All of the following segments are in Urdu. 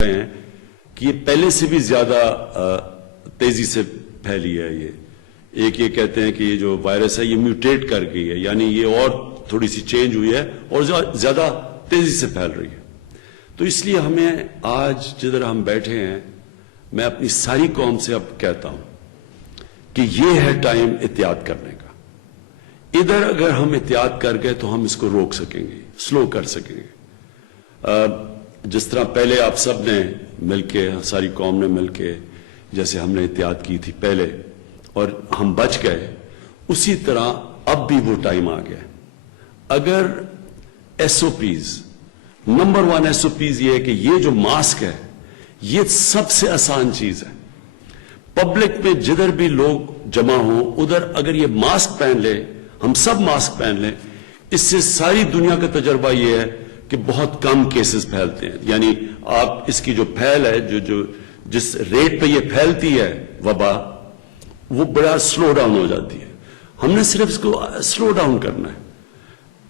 رہے ہیں کہ یہ پہلے سے بھی زیادہ تیزی سے پھیلی ہے. یہ کہتے ہیں کہ یہ جو وائرس ہے یہ میوٹیٹ کر گئی ہے, یعنی یہ اور تھوڑی سی چینج ہوئی ہے اور زیادہ تیزی سے پھیل رہی ہے. تو اس لیے ہمیں آج جدھر ہم بیٹھے ہیں, میں اپنی ساری قوم سے اب کہتا ہوں کہ یہ ہے ٹائم احتیاط کرنے کا. ادھر اگر ہم احتیاط کر گئے تو ہم اس کو روک سکیں گے, سلو کر سکیں گے. جس طرح پہلے آپ سب نے مل کے, ساری قوم نے مل کے جیسے ہم نے احتیاط کی تھی پہلے اور ہم بچ گئے, اسی طرح اب بھی وہ ٹائم آ گیا. اگر S O Ps, number 1 S O Ps یہ ہے کہ یہ جو ماسک ہے یہ سب سے آسان چیز ہے. پبلک میں جدھر بھی لوگ جمع ہوں ادھر اگر یہ ماسک پہن لے, ہم سب ماسک پہن لیں, اس سے ساری دنیا کا تجربہ یہ ہے کہ بہت کم کیسز پھیلتے ہیں. یعنی آپ اس کی جو پھیل ہے, جس ریٹ پہ یہ پھیلتی ہے وبا, وہ بڑا سلو ڈاؤن ہو جاتی ہے. ہم نے صرف اس کو سلو ڈاؤن کرنا ہے.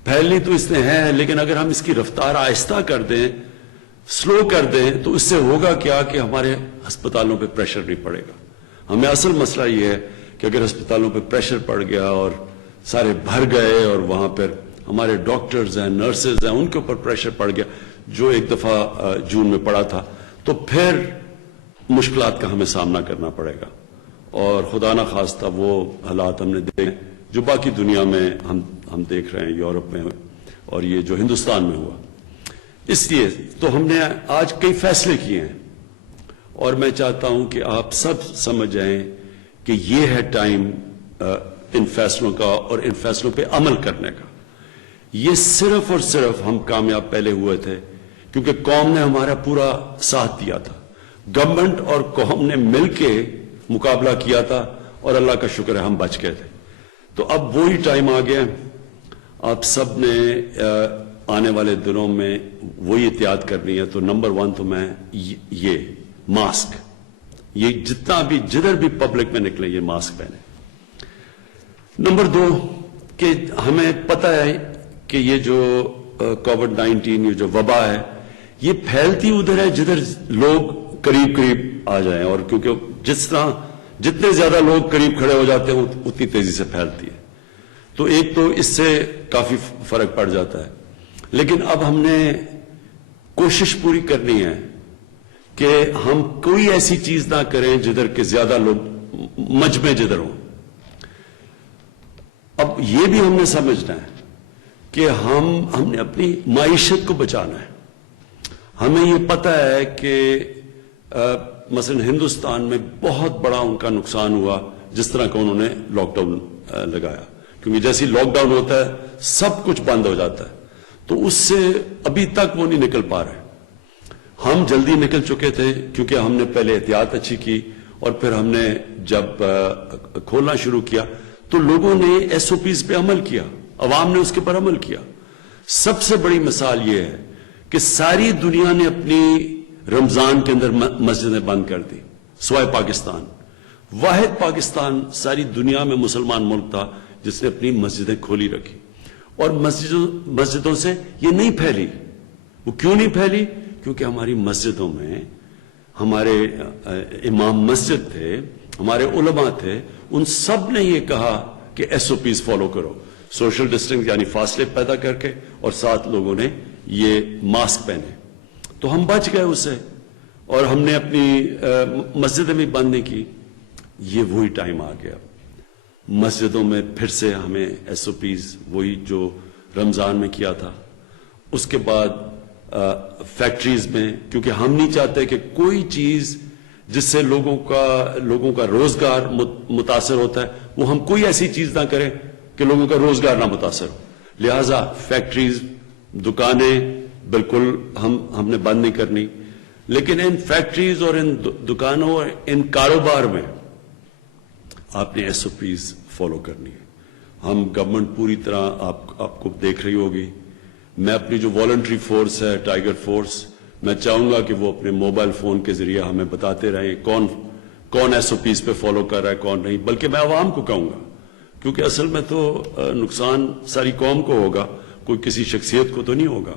پھیلنی تو اس نے ہے, لیکن اگر ہم اس کی رفتار آہستہ کر دیں, سلو کر دیں, تو اس سے ہوگا کیا کہ ہمارے ہسپتالوں پہ پریشر نہیں پڑے گا. ہمیں اصل مسئلہ یہ ہے کہ اگر ہسپتالوں پہ پریشر پڑ گیا اور سارے بھر گئے اور وہاں پر ہمارے ڈاکٹرز ہیں, نرسز ہیں, ان کے اوپر پریشر پڑ گیا جو ایک دفعہ جون میں پڑا تھا, تو پھر مشکلات کا ہمیں سامنا کرنا پڑے گا. اور خدا نہ خواستہ وہ حالات ہم نے دیکھے جو باقی دنیا میں ہم دیکھ رہے ہیں, یورپ میں اور یہ جو ہندوستان میں ہوا. اس لیے تو ہم نے آج کئی فیصلے کیے ہیں اور میں چاہتا ہوں کہ آپ سب سمجھ جائیں کہ یہ ہے ٹائم ان فیصلوں کا اور ان فیصلوں پہ عمل کرنے کا. یہ صرف اور صرف ہم کامیاب پہلے ہوئے تھے کیونکہ قوم نے ہمارا پورا ساتھ دیا تھا. گورنمنٹ اور قوم نے مل کے مقابلہ کیا تھا اور اللہ کا شکر ہے ہم بچ گئے تھے. تو اب وہی ٹائم آ گیا. آپ سب نے آنے والے دنوں میں وہی احتیاط کرنی ہے. تو نمبر 1 تو میں یہ ماسک, یہ جتنا بھی جدھر بھی پبلک میں نکلے یہ ماسک پہنے. نمبر 2 کہ ہمیں پتہ ہے کہ یہ جو کووڈ-19 یہ جو وبا ہے یہ پھیلتی ادھر ہے جدھر لوگ قریب قریب آ جائیں, اور کیونکہ جس طرح جتنے زیادہ لوگ قریب کھڑے ہو جاتے ہیں اتنی تیزی سے پھیلتی ہے. تو ایک تو اس سے کافی فرق پڑ جاتا ہے. لیکن اب ہم نے کوشش پوری کرنی ہے کہ ہم کوئی ایسی چیز نہ کریں جدھر کے زیادہ لوگ مجمع جدھر ہوں. اب یہ بھی ہم نے سمجھنا ہے کہ ہم نے اپنی معیشت کو بچانا ہے. ہمیں یہ پتہ ہے کہ مثلا ہندوستان میں بہت بڑا ان کا نقصان ہوا جس طرح کا انہوں نے لاک ڈاؤن لگایا, کیونکہ جیسے لاک ڈاؤن ہوتا ہے سب کچھ بند ہو جاتا ہے. تو اس سے ابھی تک وہ نہیں نکل پا رہے. ہم جلدی نکل چکے تھے کیونکہ ہم نے پہلے احتیاط اچھی کی, اور پھر ہم نے جب کھولنا شروع کیا تو لوگوں نے ایس او پیز پہ عمل کیا, عوام نے اس کے پر عمل کیا. سب سے بڑی مثال یہ ہے کہ ساری دنیا نے اپنی رمضان کے اندر مسجدیں بند کر دی سوائے پاکستان. واحد پاکستان ساری دنیا میں مسلمان ملک تھا جس نے اپنی مسجدیں کھولی رکھی, اور مسجدوں سے یہ نہیں پھیلی. وہ کیوں نہیں پھیلی؟ کیونکہ ہماری مسجدوں میں ہمارے امام مسجد تھے, ہمارے علماء تھے, ان سب نے یہ کہا کہ ایس او پیز فالو کرو, سوشل ڈسٹینس یعنی فاصلے پیدا کر کے, اور ساتھ لوگوں نے یہ ماسک پہنے. تو ہم بچ گئے اس سے, اور ہم نے اپنی مسجدیں بھی بند نہیں کی. یہ وہی ٹائم آ گیا. مسجدوں میں پھر سے ہمیں ایس او پیز وہی جو رمضان میں کیا تھا. اس کے بعد فیکٹریز میں, کیونکہ ہم نہیں چاہتے کہ کوئی چیز جس سے لوگوں کا روزگار متاثر ہوتا ہے وہ ہم کوئی ایسی چیز نہ کریں کہ لوگوں کا روزگار نہ متاثر ہو. لہذا فیکٹریز, دکانیں بالکل ہم نے بند نہیں کرنی. لیکن ان فیکٹریز اور ان دکانوں اور ان کاروبار میں آپ نے ایس او پیز فالو کرنی ہے. ہم گورنمنٹ پوری طرح آپ کو دیکھ رہی ہوگی. میں اپنی جو والنٹری فورس ہے ٹائیگر فورس, میں چاہوں گا کہ وہ اپنے موبائل فون کے ذریعے ہمیں بتاتے رہیں کون ایس او پیز پہ فالو کر رہا ہے کون نہیں. بلکہ میں عوام کو کہوں گا, کیونکہ اصل میں تو نقصان ساری قوم کو ہوگا, کوئی کسی شخصیت کو تو نہیں ہوگا.